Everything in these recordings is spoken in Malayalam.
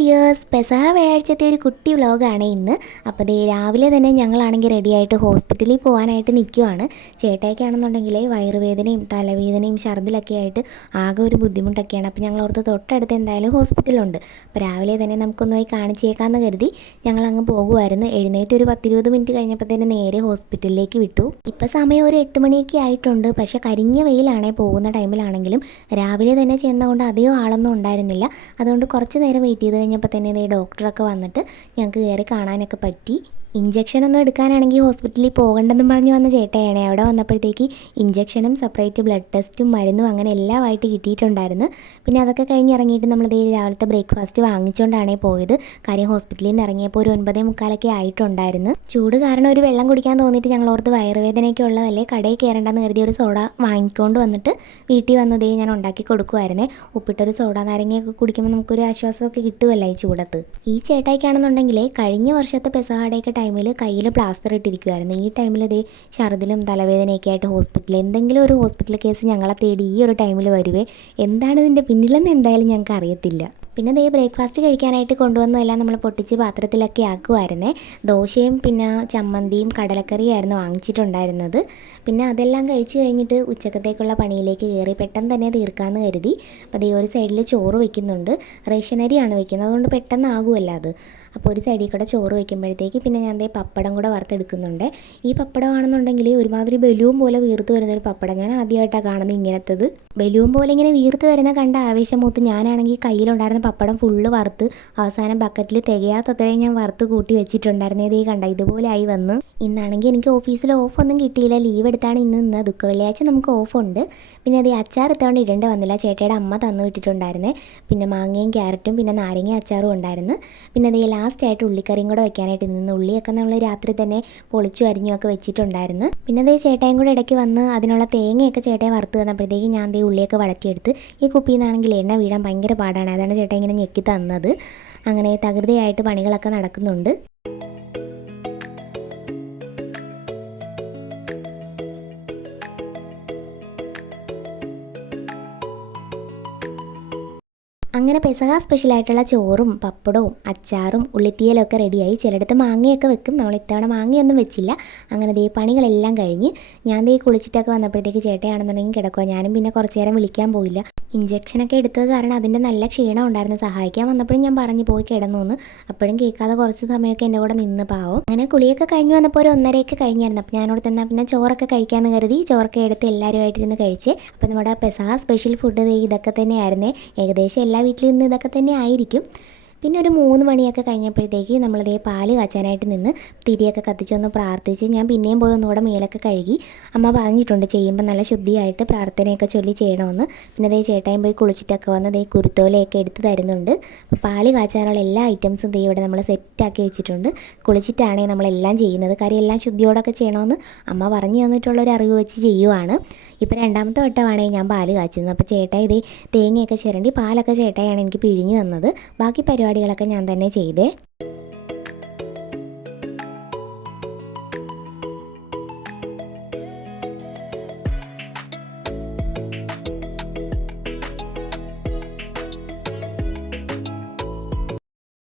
ഡിയേഴ്സ്, പെസഹ വ്യാഴാഴ്ചത്തെ ഒരു കുട്ടി വ്ലോഗാണ് ഇന്ന്. അപ്പോൾ ദേ രാവിലെ തന്നെ ഞങ്ങളാണെങ്കിൽ റെഡിയായിട്ട് ഹോസ്പിറ്റലിൽ പോകാനായിട്ട് നിൽക്കുവാണ്. ചേട്ടായിക്കാണെന്നുണ്ടെങ്കിൽ വയറുവേദനയും തലവേദനയും ഛർദിലൊക്കെ ആയിട്ട് ആകെ ഒരു ബുദ്ധിമുട്ടൊക്കെയാണ്. അപ്പോൾ ഞങ്ങൾ ഓർത്ത് തൊട്ടടുത്ത് എന്തായാലും ഹോസ്പിറ്റലുണ്ട്. അപ്പോൾ രാവിലെ തന്നെ നമുക്കൊന്ന് പോയി കാണിച്ചേക്കാമെന്ന് കരുതി ഞങ്ങളങ്ങ് പോകുമായിരുന്നു. എഴുന്നേറ്റ് ഒരു 10-20 മിനിറ്റ് കഴിഞ്ഞപ്പോൾ തന്നെ നേരെ ഹോസ്പിറ്റലിലേക്ക് വിട്ടു. ഇപ്പോൾ സമയം ഒരു 8 മണിയൊക്കെ ആയിട്ടുണ്ട്. പക്ഷേ കരിഞ്ഞ വെയിലാണേ പോകുന്ന ടൈമിലാണെങ്കിലും രാവിലെ തന്നെ ചെന്നതുകൊണ്ട് അധികം ആളൊന്നും ഉണ്ടായിരുന്നില്ല. അതുകൊണ്ട് കുറച്ച് നേരം വെയിറ്റ് ചെയ്ത് കഴിഞ്ഞപ്പോൾ തന്നെ ഡോക്ടറൊക്കെ വന്നിട്ട് ഞങ്ങൾക്ക് കയറി കാണാനൊക്കെ പറ്റി. ഇഞ്ചക്ഷനൊന്നും എടുക്കാനാണെങ്കിൽ ഹോസ്പിറ്റലിൽ പോകണ്ടെന്നും പറഞ്ഞ് വന്ന ചേട്ടയാണ്. അവിടെ വന്നപ്പോഴത്തേക്ക് ഇഞ്ചക്ഷനും സെപ്പറേറ്റ് ബ്ലഡ് ടെസ്റ്റും മരുന്നും അങ്ങനെ എല്ലാമായിട്ട് കിട്ടിയിട്ടുണ്ടായിരുന്നു. പിന്നെ അതൊക്കെ കഴിഞ്ഞ് ഇറങ്ങിയിട്ട് നമ്മൾ രാവിലത്തെ ബ്രേക്ക്ഫാസ്റ്റ് വാങ്ങിച്ചുകൊണ്ടാണ് പോയത്. കാര്യം ഹോസ്പിറ്റലിൽ നിന്ന് ഇറങ്ങിയപ്പോൾ ഒരു 9:45 ആയിട്ടുണ്ടായിരുന്നു. ചൂട് കാരണം ഒരു വെള്ളം കുടിക്കാൻ തോന്നിയിട്ട് ഞങ്ങൾ ഓർത്ത് വയറുവേദനയൊക്കെ ഉള്ളതല്ലേ, കടയിൽ കയറേണ്ടെന്ന് കരുതി ഒരു സോഡ വാങ്ങിക്കൊണ്ട് വന്നിട്ട് വീട്ടിൽ വന്നതേ ഞാൻ ഉണ്ടാക്കി കൊടുക്കുമായിരുന്നേ. ഉപ്പിട്ടൊരു സോഡ നാരങ്ങയൊക്കെ കുടിക്കുമ്പോൾ നമുക്കൊരു ആശ്വാസമൊക്കെ കിട്ടുമല്ലോ ഈ ചൂടത്ത്. ഈ ചേട്ടായിക്കാണെന്നുണ്ടെങ്കിൽ കഴിഞ്ഞ വർഷത്തെ പെസഹാടയൊക്കെ ടൈമിൽ കയ്യിൽ പ്ലാസ്റ്റർ ഇട്ടിരിക്കുമായിരുന്നു. ഈ ടൈമിൽ ഇതേ ഛർദിലും തലവേദനയൊക്കെ ആയിട്ട് ഹോസ്പിറ്റലിൽ എന്തെങ്കിലും ഒരു ഹോസ്പിറ്റൽ കേസ് ഞങ്ങളെ തേടി ഈ ഒരു ടൈമിൽ വരുവേ. എന്താണ് ഇതിൻ്റെ പിന്നിലെന്ന് എന്തായാലും ഞങ്ങൾക്ക് അറിയത്തില്ല. പിന്നെ ദേ ബ്രേക്ക്ഫാസ്റ്റ് കഴിക്കാനായിട്ട് കൊണ്ടുവന്നതെല്ലാം നമ്മൾ പൊട്ടിച്ച് പാത്രത്തിലൊക്കെ ആക്കുമായിരുന്നേ. ദോശയും പിന്നെ ചമ്മന്തിയും കടലക്കറിയായിരുന്നു വാങ്ങിച്ചിട്ടുണ്ടായിരുന്നത്. പിന്നെ അതെല്ലാം കഴിച്ച് കഴിഞ്ഞിട്ട് ഉച്ചക്കത്തേക്കുള്ള പണിയിലേക്ക് കയറി പെട്ടെന്ന് തന്നെ തീർക്കാമെന്ന് കരുതി. അപ്പോൾ അതേ ഒരു സൈഡിൽ ചോറ് വയ്ക്കുന്നുണ്ട്. റേഷനരിയാണ് വയ്ക്കുന്നത്, അതുകൊണ്ട് പെട്ടെന്ന് ആകുമല്ലോ അത്. അപ്പോൾ ഒരു സൈഡിൽ കൂടെ ചോറ് വയ്ക്കുമ്പോഴത്തേക്ക് പിന്നെ ഞാൻ ദേ പപ്പടം കൂടെ വറുത്തെടുക്കുന്നുണ്ട്. ഈ പപ്പടമാണെന്നുണ്ടെങ്കിൽ ഒരുമാതിരി ബലൂൺ പോലെ വീർത്ത് വരുന്നൊരു പപ്പടം ഞാൻ ആദ്യമായിട്ടാണ് കാണുന്നത്. ഇങ്ങനത്തത് ബലൂൺ പോലെ ഇങ്ങനെ വീർത്ത് വരുന്ന കണ്ട ആവേശം മൂത്ത് ഞാനാണെങ്കിൽ കയ്യിലുണ്ടായിരുന്ന പപ്പടം ഫുള്ള് വറുത്ത് അവസാനം ബക്കറ്റിൽ തികയാത്തത്രയും ഞാൻ വറുത്ത് കൂട്ടി വെച്ചിട്ടുണ്ടായിരുന്നേ. ഇതേ കണ്ട ഇതുപോലെ ആയി വന്ന്. ഇന്നാണെങ്കിൽ എനിക്ക് ഓഫീസിൽ ഓഫൊന്നും കിട്ടിയില്ല, ലീവ് എടുത്താണ് ഇന്ന് ദുഃഖ വെള്ളിയാഴ്ച നമുക്ക് ഓഫുണ്ട്. പിന്നെ അതേ അച്ചാർ എത്താണ്ട് ഇടേണ്ട വന്നില്ല, ചേട്ടയുടെ അമ്മ തന്നു വിട്ടിട്ടുണ്ടായിരുന്നേ. പിന്നെ മാങ്ങയും ക്യാരറ്റും പിന്നെ നാരങ്ങ അച്ചാറും ഉണ്ടായിരുന്നു. പിന്നെ അതേ ലാസ്റ്റായിട്ട് ഉള്ളിക്കറിയും കൂടെ വെക്കാനായിട്ട് നിന്ന് ഉള്ളിയൊക്കെ നമ്മൾ രാത്രി തന്നെ പൊളിച്ചു അരിഞ്ഞുമൊക്കെ വെച്ചിട്ടുണ്ടായിരുന്നു. പിന്നെ അതേ ചേട്ടായും കൂടെ ഇടയ്ക്ക് വന്ന് അതിനുള്ള തേങ്ങയൊക്കെ ചേട്ടയെ വറുത്ത് തന്നപ്പോഴത്തേക്ക് ഞാൻ ദേ ഉള്ളിയൊക്കെ വഴറ്റിയെടുത്ത്. ഈ കുപ്പിയിൽ നിന്നാണെങ്കിൽ എണ്ണ വീഴാൻ ഭയങ്കര പാടാണ്, അതാണ് ചേട്ടൻ ഇങ്ങനെ ഞെക്കി തന്നത്. അങ്ങനെ തകൃതിയായിട്ട് പണികളൊക്കെ നടക്കുന്നുണ്ട്. അങ്ങനെ പെസഹ സ്പെഷ്യലായിട്ടുള്ള ചോറും പപ്പടവും അച്ചാറും ഉള്ളിത്തീയലൊക്കെ റെഡിയായി. ചിലയിടത്ത് മാങ്ങയൊക്കെ വെക്കും, നമ്മൾ ഇത്തവണ മാങ്ങയൊന്നും വെച്ചില്ല. അങ്ങനെ ദേ പണികളെല്ലാം കഴിഞ്ഞ് ഞാൻ ദേ കുളിച്ചിട്ടൊക്കെ വന്നപ്പോഴത്തേക്ക് ചേട്ടയാണെന്നുണ്ടെങ്കിൽ കിടക്കുക. ഞാനും പിന്നെ കുറച്ച് നേരം വിളിക്കാൻ പോയില്ല. ഇഞ്ചക്ഷനൊക്കെ എടുത്തത് കാരണം അതിൻ്റെ നല്ല ക്ഷീണം ഉണ്ടായിരുന്നു. സഹായിക്കാൻ വന്നപ്പോഴും ഞാൻ പറഞ്ഞു പോയി കിടന്നു എന്ന്. അപ്പോഴും കേൾക്കാതെ കുറച്ച് സമയമൊക്കെ എൻ്റെ കൂടെ നിന്ന് പാവം. അങ്ങനെ കുളിയൊക്കെ കഴിഞ്ഞ് വന്നപ്പോൾ ഒരു 1:30 കഴിഞ്ഞായിരുന്നു. അപ്പോൾ ഞാനോട് തന്നാൽ പിന്നെ ചോറൊക്കെ കഴിക്കാമെന്ന് കരുതി ചോറൊക്കെ എടുത്ത് എല്ലാവരുമായിട്ടിരുന്ന് കഴിച്ച്. അപ്പോൾ നമ്മുടെ പെസഹ സ്പെഷ്യൽ ഫുഡ് ഇതൊക്കെ തന്നെയായിരുന്നേ. ഏകദേശം എല്ലാ വീട്ടിലും ഇന്ന് ഇതൊക്കെ തന്നെ ആയിരിക്കും. പിന്നെ ഒരു 3 മണിയൊക്കെ കഴിഞ്ഞപ്പോഴത്തേക്ക് നമ്മളിതേ പാല് കാച്ചാനായിട്ട് നിന്ന് തിരിയൊക്കെ കത്തിച്ചൊന്ന് പ്രാർത്ഥിച്ച് ഞാൻ പിന്നെയും പോയി ഒന്നുകൂടെ മേലൊക്കെ കഴുകി. അമ്മ പറഞ്ഞിട്ടുണ്ട് ചെയ്യുമ്പോൾ നല്ല ശുദ്ധിയായിട്ട് പ്രാർത്ഥനയൊക്കെ ചൊല്ലി ചെയ്യണമെന്ന്. പിന്നെ ദേ ചേട്ടായും പോയി കുളിച്ചിട്ടൊക്കെ വന്ന് ദേ കുരുത്തോലയൊക്കെ എടുത്ത് തരുന്നുണ്ട്. അപ്പോൾ പാല് കാച്ചാനുള്ള എല്ലാ ഐറ്റംസും ദേ ഇവിടെ നമ്മൾ സെറ്റാക്കി വെച്ചിട്ടുണ്ട്. കുളിച്ചിട്ടാണ് നമ്മളെല്ലാം ചെയ്യുന്നത്. കാര്യം എല്ലാം ശുദ്ധിയോടൊക്കെ ചെയ്യണമെന്ന് അമ്മ പറഞ്ഞു തന്നിട്ടുള്ളൊരു അറിവ് വെച്ച് ചെയ്യുവാണ്. ഇപ്പോൾ 2ാമത്തെ വട്ടമാണ് ഞാൻ പാല് കാച്ചുന്നത്. അപ്പോൾ ചേട്ടായി ഇതേ തേങ്ങയൊക്കെ ചിരണ്ടി പാലൊക്കെ ചേട്ടായാണ് എനിക്ക് പിഴിഞ്ഞ് തന്നത്. ബാക്കി പരിപാടികളൊക്കെ ഞാൻ തന്നെ ചെയ്തേ.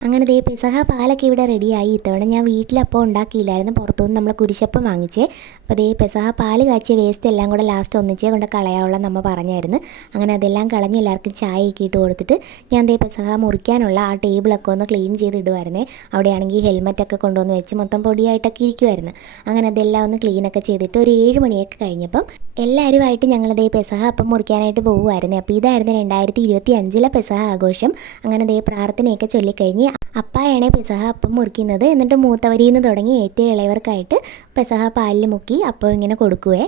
അങ്ങനെ ദേ പെസഹ പാലൊക്കെ ഇവിടെ റെഡിയായി. ഇത്തവണ ഞാൻ വീട്ടിലപ്പം ഉണ്ടാക്കിയില്ലായിരുന്നു, പുറത്തുനിന്ന് നമ്മൾ കുരിശപ്പം വാങ്ങിച്ചേ. അപ്പോൾ ദേ പെസഹ പാല് കാച്ചിയ വേസ്റ്റ് എല്ലാം കൂടെ ലാസ്റ്റ് ഒന്നിച്ചേ കൊണ്ട് കളയാനുള്ള നമ്മൾ പറഞ്ഞായിരുന്നു. അങ്ങനെ അതെല്ലാം കളഞ്ഞ് എല്ലാവർക്കും ചായയൊക്കെ ഇട്ട് കൊടുത്തിട്ട് ഞാൻ ദേ പെസഹ മുറിക്കാനുള്ള ആ ടേബിളൊക്കെ ഒന്ന് ക്ലീൻ ചെയ്തിടുമായിരുന്നേ. അവിടെയാണെങ്കിൽ ഹെൽമെറ്റൊക്കെ കൊണ്ടുവന്ന് വെച്ച് മൊത്തം പൊടിയായിട്ടൊക്കെ ഇരിക്കുമായിരുന്നു. അങ്ങനെ അതെല്ലാം ഒന്ന് ക്ലീനൊക്കെ ചെയ്തിട്ട് ഒരു 7 മണിയൊക്കെ കഴിഞ്ഞപ്പം എല്ലാവരുമായിട്ട് ഞങ്ങളതേ പെസഹ അപ്പം മുറിക്കാനായിട്ട് പോകുമായിരുന്നു. അപ്പോൾ ഇതായിരുന്നു 2025 പെസഹ ആഘോഷം. അങ്ങനെ ദേ പ്രാർത്ഥനയൊക്കെ ചൊല്ലിക്കഴിഞ്ഞ് അപ്പായാണ് പെസഹ അപ്പം മുറിക്കുന്നത്. എന്നിട്ട് മൂത്തവരിൽ നിന്ന് തുടങ്ങി ഏറ്റവും ഇളയവർക്കായിട്ട് പെസഹ പാലിൽ മുക്കി അപ്പം ഇങ്ങനെ കൊടുക്കുവേ.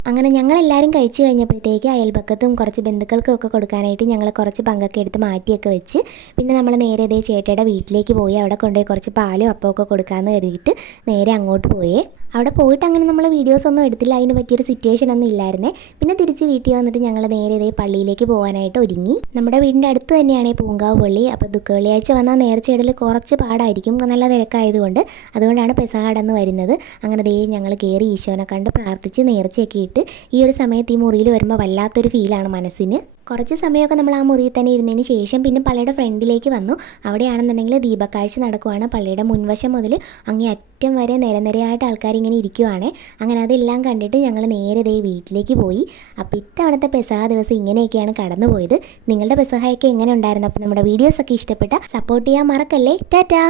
അങ്ങനെ ഞങ്ങളെല്ലാവരും കഴിച്ചു കഴിഞ്ഞപ്പോഴത്തേക്ക് അയൽപക്കത്തും കുറച്ച് ബന്ധുക്കൾക്കും ഒക്കെ കൊടുക്കാനായിട്ട് ഞങ്ങൾ കുറച്ച് പങ്കൊക്കെ എടുത്ത് മാറ്റിയൊക്കെ വെച്ച് പിന്നെ നമ്മൾ നേരെ ഇതേ ചേട്ടയുടെ വീട്ടിലേക്ക് പോയി അവിടെ കൊണ്ടുപോയി കുറച്ച് പാലും അപ്പമൊക്കെ കൊടുക്കാമെന്ന് കരുതിയിട്ട് നേരെ അങ്ങോട്ട് പോയേ. അവിടെ പോയിട്ട് അങ്ങനെ നമ്മൾ വീഡിയോസ് ഒന്നും എടുത്തില്ല, അതിന് പറ്റിയൊരു സിറ്റുവേഷൻ ഒന്നും ഇല്ലായിരുന്നേ. പിന്നെ തിരിച്ച് വീട്ടിൽ വന്നിട്ട് ഞങ്ങൾ നേരെ ഇതേ പള്ളിയിലേക്ക് പോകാനായിട്ട് ഒരുങ്ങി. നമ്മുടെ വീടിൻ്റെ അടുത്ത് തന്നെയാണ് ഈ പൂങ്കാവ് പള്ളി. അപ്പോൾ ദുഃഖ വെള്ളിയാഴ്ച വന്നാൽ നേർച്ചയിടൽ കുറച്ച് പാടായിരിക്കും, നല്ല തിരക്കായതുകൊണ്ട്. അതുകൊണ്ടാണ് പെസഹ കടന്ന് വരുന്നത്. അങ്ങനെ ദേ ഞങ്ങൾ കയറി ഈശോനെ കണ്ട് പ്രാർത്ഥിച്ച് നേർച്ചയൊക്കെ ഇട്ട് ഈ ഒരു സമയത്ത് ഈ മുറിയിൽ വരുമ്പോൾ വല്ലാത്തൊരു ഫീലാണ് മനസ്സിന്. കുറച്ച് സമയമൊക്കെ നമ്മൾ ആ മുറിയിൽ തന്നെ ഇരുന്നതിന് ശേഷം പിന്നെ പള്ളിയുടെ ഫ്രണ്ടിലേക്ക് വന്നു. അവിടെയാണെന്നുണ്ടെങ്കിൽ ദീപക്കാഴ്ച നടക്കുവാണ്. പള്ളിയുടെ മുൻവശം മുതൽ അങ്ങേ അറ്റം വരെ നിരനിരയായിട്ട് ആൾക്കാരിങ്ങനെ ഇരിക്കുവാണ്. അങ്ങനെ അതെല്ലാം കണ്ടിട്ട് ഞങ്ങൾ നേരെ ദേ വീട്ടിലേക്ക് പോയി. അപ്പോൾ ഇത്തവണത്തെ പെസഹ ദിവസം ഇങ്ങനെയൊക്കെയാണ് കടന്നു പോയത്. നിങ്ങളുടെ പെസഹയൊക്കെ എങ്ങനെ ഉണ്ടായിരുന്നു? അപ്പോൾ നമ്മുടെ വീഡിയോസൊക്കെ ഇഷ്ടപ്പെട്ട സപ്പോർട്ട് ചെയ്യാൻ മറക്കല്ലേ. ടാറ്റാ.